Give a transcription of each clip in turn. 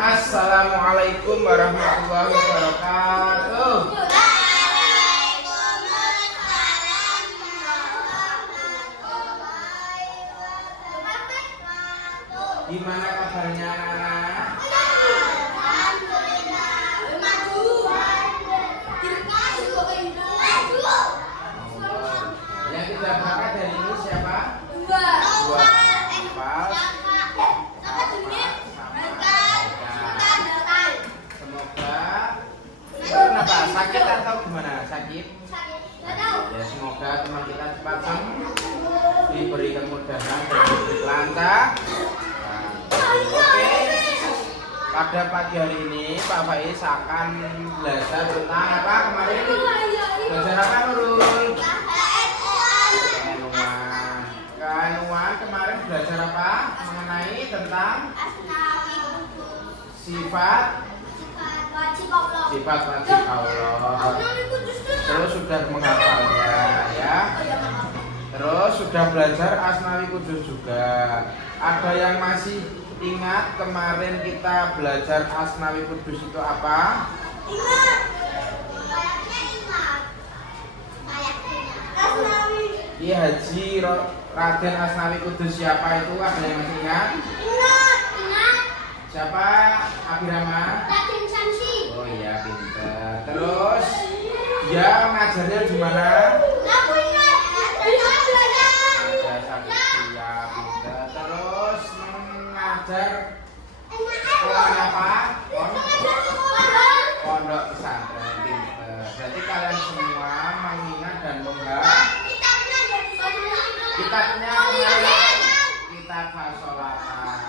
Assalamualaikum warahmatullahi wabarakatuh. Gimana kabarnya anak-anak? Yang kita berangkat dari ini siapa? Dua. Kenapa? Sakit atau gimana? Sakit? Ya, semoga teman kita cepat sembuh, diberi kemudahan dan diberi lancar. Oke. Pada pagi hari ini Pak Faiz akan belajar tentang apa kemarin? Belajar apa Nurul? Keilmuan. Kemarin belajar apa? Mengenai tentang sifat wajib Allah. Terus sudah menghafalnya ya. Terus sudah belajar Asnawi Kudus juga. Ada yang masih ingat kemarin kita belajar Asnawi Kudus itu apa? Ingat. Ki Haji Raden Asnawi Kudus siapa itu? Ada yang masih ingat? Ingat. Siapa? Abirama? Raden Samsi. Oh iya, pintar. Terus dia ngajarnya di mana? Aku ingat. Ada Saktia, pintar. Terus mengajar sekolah apa? Pondok pesantren, pintar. Jadi kalian semua mengingat dan menghafal kitabnya kitab Fasolatan.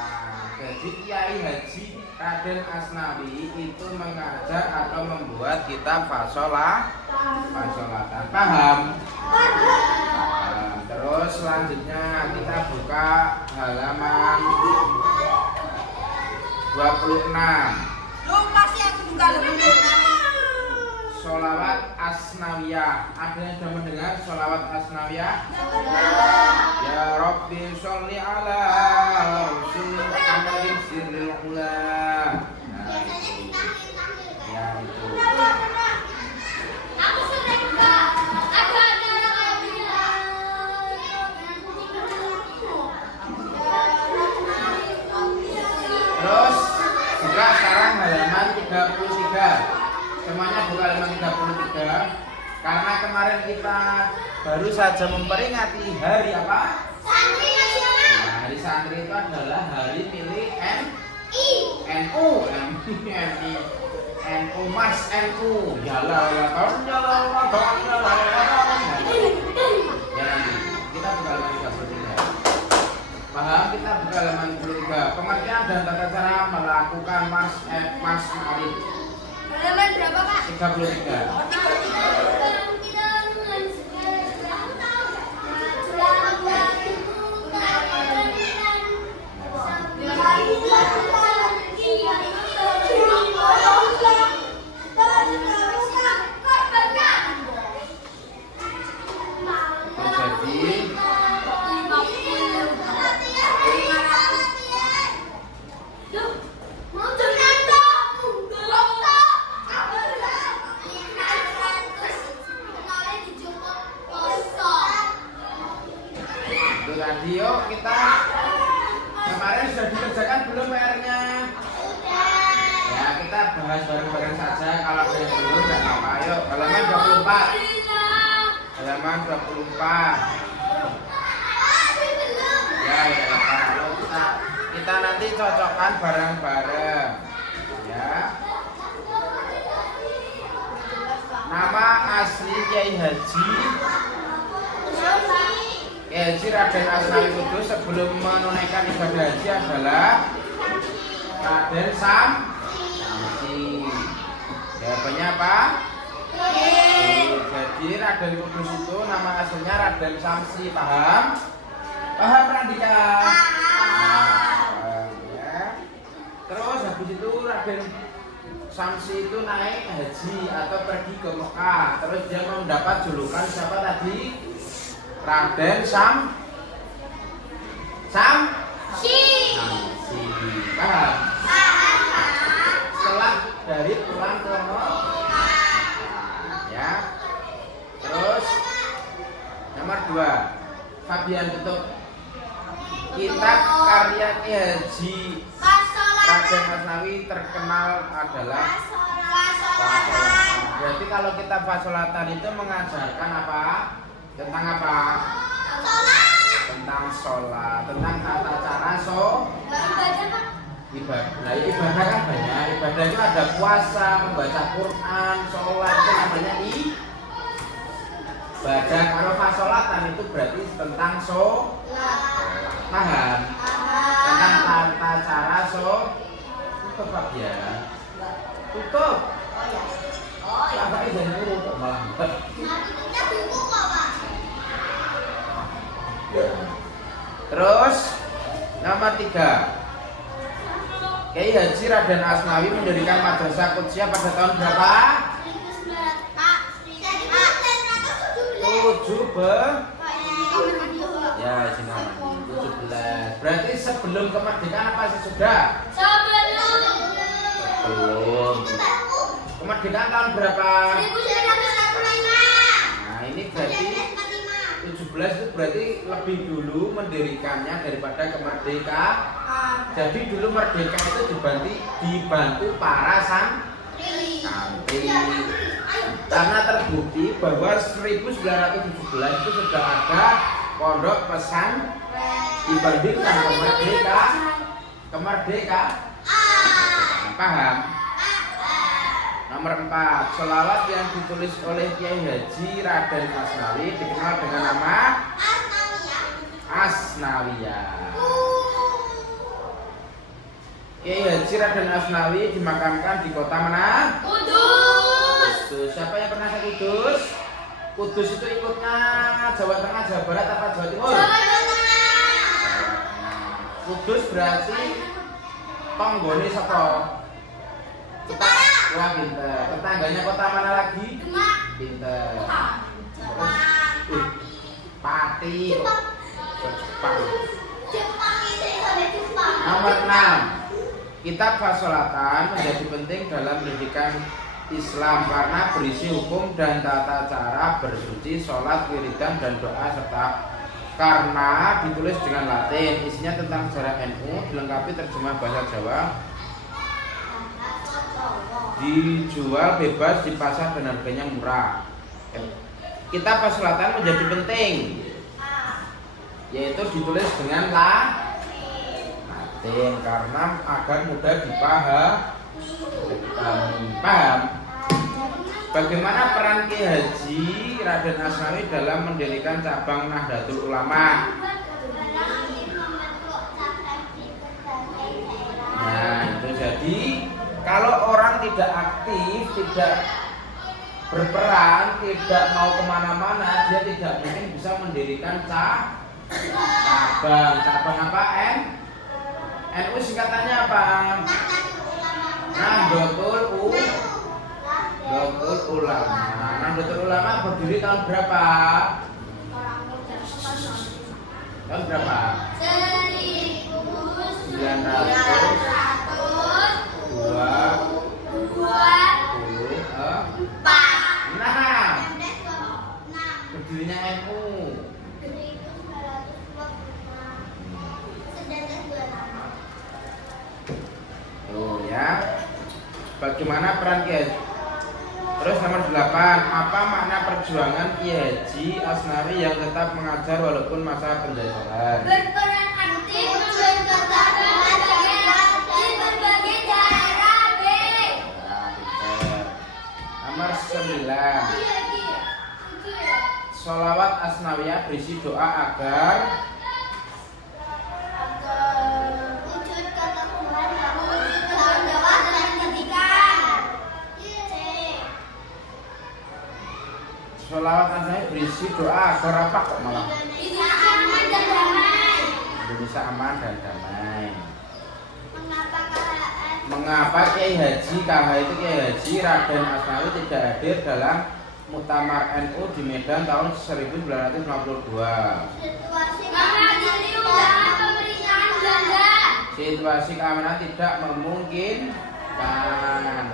Jadi Kiai Haji Raden Asnawi itu mengajar atau membuat kitab Fasolatan. Paham? Terus selanjutnya kita buka halaman 26. Lupa sih aku juga lebih. Sholawat Asnawiyah. Ada yang sudah mendengar sholawat Asnawiyah? Ya Rabbi sholli ala Rasul Muhammadin sirril ula. Nah, ya itu. Aku sering enggak. Ada orang bilang. Terus buka sekarang halaman 33. Semuanya buka halaman 33. Karena kemarin kita baru saja memperingati hari apa? Santri Nasional. Nah, hari santri itu adalah hari milik NU, Mas NU. Ya nanti kita buka halaman 33. Paham? Kita buka halaman 33. Pengertian dan tata cara melakukan Mas Ma'arif. Halaman berapa, Pak? 33. Itu tadi yuk kita kemarin sudah dikerjakan belum PR-nya? Ya kita bahas bareng-bareng saja. Kalau ada yang belum nggak apa-apa. Yuk halaman 24. Halaman 24. Ya kita nanti cocokkan bareng-bareng. Ya. Nama asli Kiai Haji Raden Asnawi Kudus sebelum menunaikan ibadah haji adalah Raden Samsi. Jawabannya apa? Jadi Raden Kudus itu nama aslinya Raden Samsi. Paham? Paham Randika? Paham ya. Terus habis itu Raden Samsi itu naik haji atau pergi ke Mekah. Terus dia mendapat julukan siapa tadi? Raden Samsi. Paham? kedua. Fabian tutup. Kitab karya Ki Haji Raden Asnawi terkenal adalah Fasolatan. Berarti kalau kita Fasolatan itu mengajarkan apa? Tentang apa? Tentang sholat, tentang tata cara ibadah. Nah, ibadah kan banyak. Ibadah itu ada puasa, membaca Quran, sholat, itu namanya ibadah. Kalau fasolatan itu berarti tentang paham? Tentang tata cara tutup ya. Tutup. Apa ini jadi guru kok malah. Terus nomor 3. Kiai Haji Raden Asnawi mendirikan Madrasah Qudsiyah pada tahun berapa? 17. Ya, sini 17. Berarti sebelum kemerdekaan apa sesudah? Sebelum. Kemerdekaan tahun berapa? 1945. Nah, ini berarti 17 itu berarti lebih dulu mendirikannya daripada kemerdekaan. Jadi dulu merdeka itu dibantu para santri. Karena terbukti bahwa 1917 itu sudah ada pondok pesantren dibandingkan kemerdekaan. Paham? Nomor 4, sholawat yang ditulis oleh Kiai Haji Raden Asnawi dikenal dengan nama Asnawiyah. Kiai Haji Raden Asnawi dimakamkan di kota mana? Kudus. Siapa yang pernah ke Kudus? Kudus itu ikutnya Jawa Tengah, Jawa Barat, apa Jawa Timur? Jawa Tengah. Kudus berarti tonggone sapa? Jepara. Wah, pinter. Tetangganya kota mana lagi? Demak. Pinter. Pati. Jepang itu ada Jepang. Nomor 6. Kitab Fasolatan menjadi penting dalam pendidikan Islam karena berisi hukum dan tata cara bersuci, sholat, wiridan, dan doa serta karena ditulis dengan Latin. Isinya tentang sejarah NU, dilengkapi terjemah bahasa Jawa, dijual bebas di pasar dan harganya murah. Kitab Fasolatan menjadi penting, yaitu ditulis dengan Latin karena agar mudah dipahami. Paham? Bagaimana peran Kiai Haji Raden Asnawi dalam mendirikan cabang Nahdlatul Ulama? Nah, itu jadi kalau orang tidak aktif, tidak berperan, tidak mau kemana-mana, dia tidak mungkin bisa mendirikan cabang. Cabang apa? NU singkatannya apa? Nahdlatul Ulama. Nahdlatul Ulama berdiri tahun berapa? Tahun berapa? 1920. Nah, berdirinya NU. Tuh ya. Bagaimana peran Kiai? Terus nomor 8, apa makna perjuangan Kiai Haji Asnawi yang tetap mengajar walaupun masa penjajahan? Berperan aktif di berbagai daerah B. Nomor 9, sholawat Asnawiyah berisi doa agar sholawat Asnawi berisi doa agar apa kok malah? Indonesia aman dan damai. Mengapa Kiai Haji itu Kiai Haji Raden Asnawi tidak hadir dalam Muktamar NU di Medan tahun 1952? Situasi keamanan tidak memungkinkan.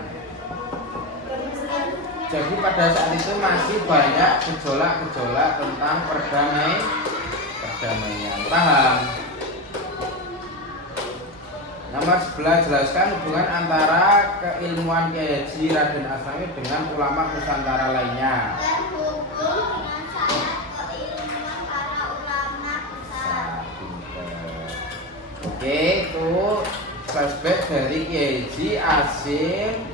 Jadi pada saat itu masih banyak gejolak-gejolak tentang perdamaian. Paham? Nomor 11, jelaskan hubungan antara keilmuan Kiai Haji Raden Asnawi dengan ulama Nusantara lainnya. Dan hukum dengan syarat keilmuan para ulama besar. Oke, itu flashback dari Kiai Haji Hasyim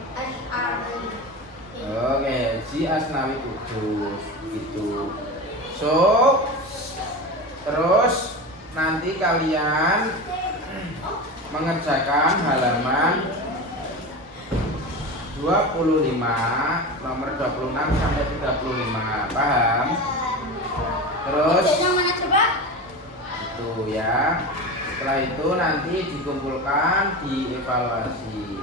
Kiai Haji Asnawi Kudus gitu. So, terus nanti kalian mengerjakan halaman 25, nomor 26 sampai 35. Paham? Terus itu ya. Setelah itu nanti dikumpulkan, dievaluasi.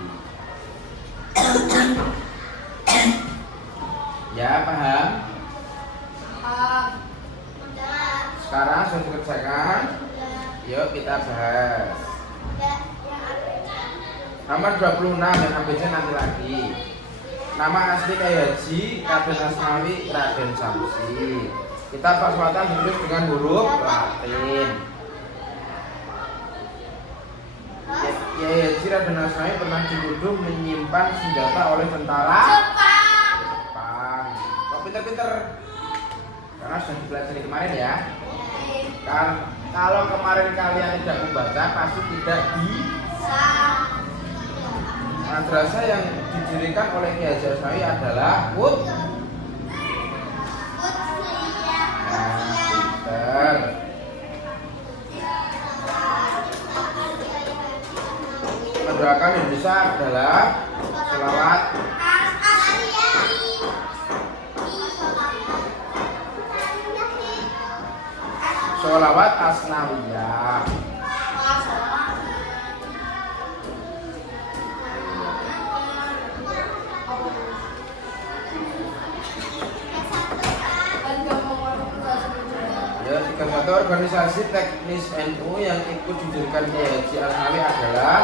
Ya, paham? Sekarang sudah dikerjakan. Yuk kita bahas. Nomor 26 yang ABC nanti lagi. Nama asli Kiai Haji Raden Asnawi Raden Samsi. Kita paswatan ditulis dengan huruf Latin. Kiai Haji Raden Asnawi pernah dituduh menyimpan senjata oleh tentara Jepang. Kok pinter-pinter? Karena sudah dipelajari kemarin ya. Kalau kemarin kalian tidak membaca pasti tidak bisa. Madrasah yang didirikan oleh Kiai Haji Asnawi adalah pinter. Mendoakan Indonesia adalah selawat sholawat asnawiyah. Ya, satu organisasi teknis NU yang ikut didirikan Kiai Haji Asnawi adalah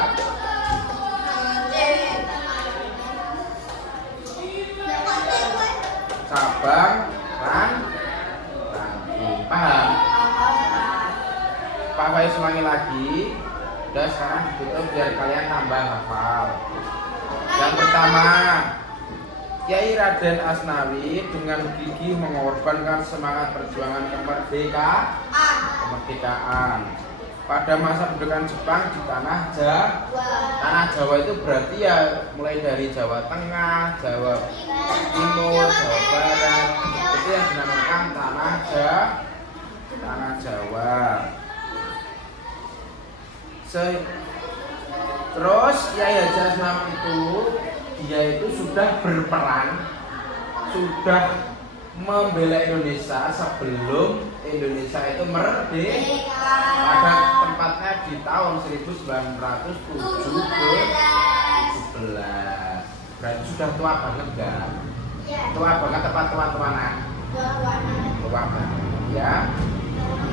cabang Ranti. Paham? Pak Faiz ulangi lagi. Udah, sekarang ditutup biar kalian tambah hafal. Yang pertama, Kiai Raden Asnawi dengan gigih mengorbankan semangat perjuangan kemerdekaan pada masa pendudukan Jepang di tanah Jawa. Tanah Jawa itu berarti ya mulai dari Jawa Tengah, Jawa Timur, Jawa Barat. Itu yang dinamakan tanah Jawa. Terus Kiai Haji Asnawi dia itu sudah berperan, sudah membela Indonesia sebelum Indonesia itu merdeka. Pada tempatnya di tahun 1917. Berarti sudah tua banget kan? Tua banget, tepat tua-tuanan. Tua banget ya.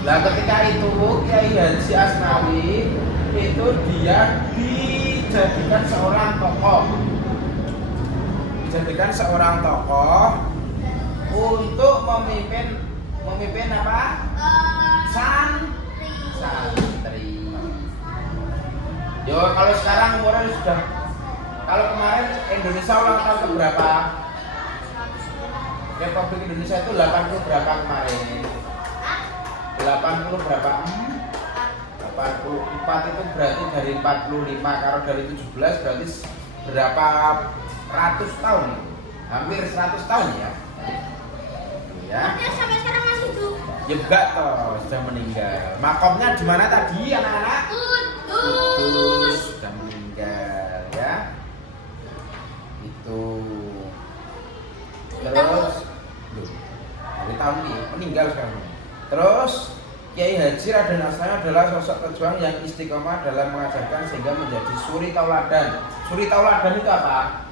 Nah ketika itu Kiai Haji Asnawi itu dia dijadikan seorang tokoh untuk memimpin apa? Santri. Yo kalau sekarang umurnya sudah, kalau kemarin Indonesia ulang tahun ke berapa? Republik Indonesia itu 80 berapa kemarin? 80 berapa? 84 itu berarti dari 45, kalau dari 17 berarti berapa ratus tahun? Hampir 100 tahun ya. Ya. Sampai sekarang masih hidup. Ya enggak toh, sudah meninggal. Makomnya di mana tadi anak-anak? Kudus. Sudah meninggal ya. Itu. Terus dari tahun ini meninggal sekarang. Terus Kiai Haji Raden Asnawi adalah sosok pejuang yang istiqomah dalam mengajarkan sehingga menjadi suri tauladan. Suri tauladan itu apa?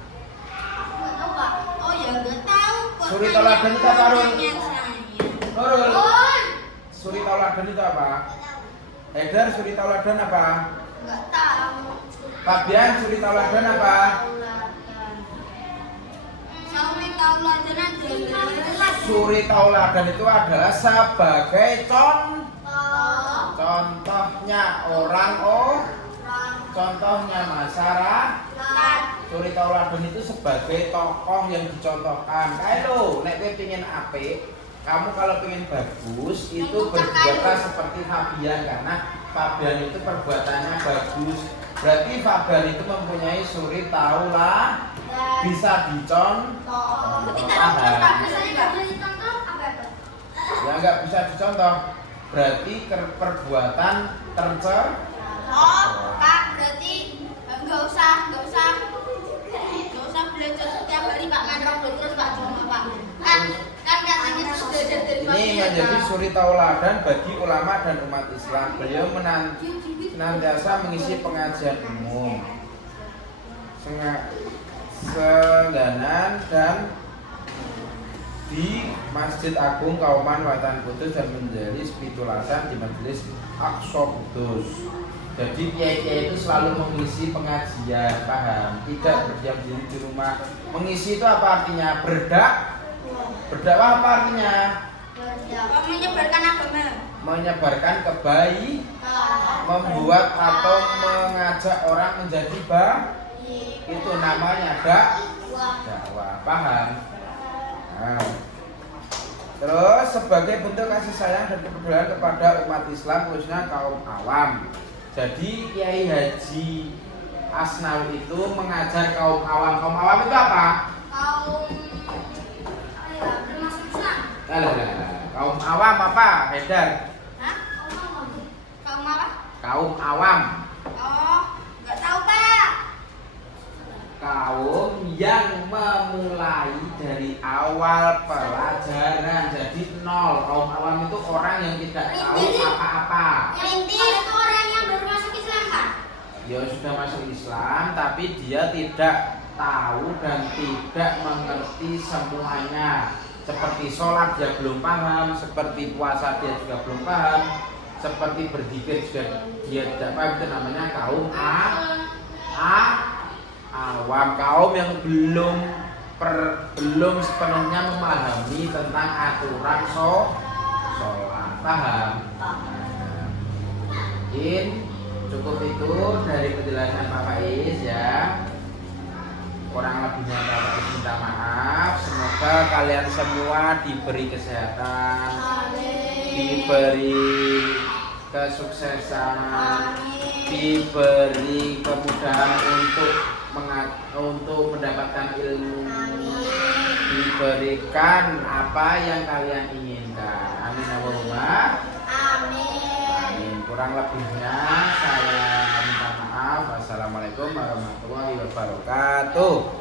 Oh ya nggak tahu. Suri tauladan itu apa, Rul? Suri tauladan itu apa? Haidar, suri tauladan apa? Nggak tahu. Fabian, suri tauladan apa? Assalamualaikum. Suri tauladan itu adalah sebagai contohnya orang contohnya masyarakat. Suri tauladan itu sebagai tokoh yang dicontohkan. Kalau nek kowe pengen apik, kamu kalau pengen bagus itu berbuatlah seperti Fabian, karena Fabian itu perbuatannya bagus. Berarti Fabian itu mempunyai suri tauladan, bisa dicontoh. Ya nggak bisa dicontoh. Berarti perbuatan tercela. Kak, berarti nggak usah belajar setiap hari Pak ngantrok terus Pak cuma Pak. Kan katanya sudah dari Ini menjadi suri tauladan bagi ulama dan umat Islam. Beliau senantiasa mengisi pengajian umum, sengganan dan di Masjid Agung Kauman Watan Kudus dan menjadi spitulasan di Majelis Aqsa Kudus. Jadi kiai-kiai itu selalu mengisi pengajian, paham? Tidak berdiam diri di rumah. Mengisi itu apa artinya? Berdakwah apa artinya? menyebarkan agama. Menyebarkan kebaikan, membuat atau mengajak orang menjadi baik. Itu namanya dakwah, paham? Nah. Terus sebagai bentuk kasih sayang dan kepedulian kepada umat Islam khususnya kaum awam. Jadi Kiai Haji Asnawi itu mengajar kaum awam. Kaum awam itu apa? Kaum bermasuk Islam. Kaum awam apa? Haidar. Hah? Kaum apa? Kaum awam. Oh, nggak tahu Pak. Kaum yang memulai dari awal pelajaran, jadi nol. Kaum awam itu orang yang tidak tahu apa-apa. Yang inti itu orang yang baru masuk Islam Pak. Ya sudah masuk Islam, tapi dia tidak tahu dan tidak mengerti semuanya. Seperti sholat dia belum paham, seperti puasa dia juga belum paham, seperti berzikir juga dia tidak paham. Itu namanya kaum awam, kaum yang belum sepenuhnya memahami tentang aturan sholat, paham? Mungkin cukup itu dari penjelasan Pak Faiz ya. Kurang lebihnya Pak Faiz minta maaf. Semoga kalian semua diberi kesehatan, diberi kesuksesan, diberi kemudahan untuk mendapatkan ilmu, diberikan apa yang kalian inginkan. Amin Allahumma amin. Kurang lebihnya saya minta maaf. Wassalamualaikum warahmatullahi wabarakatuh.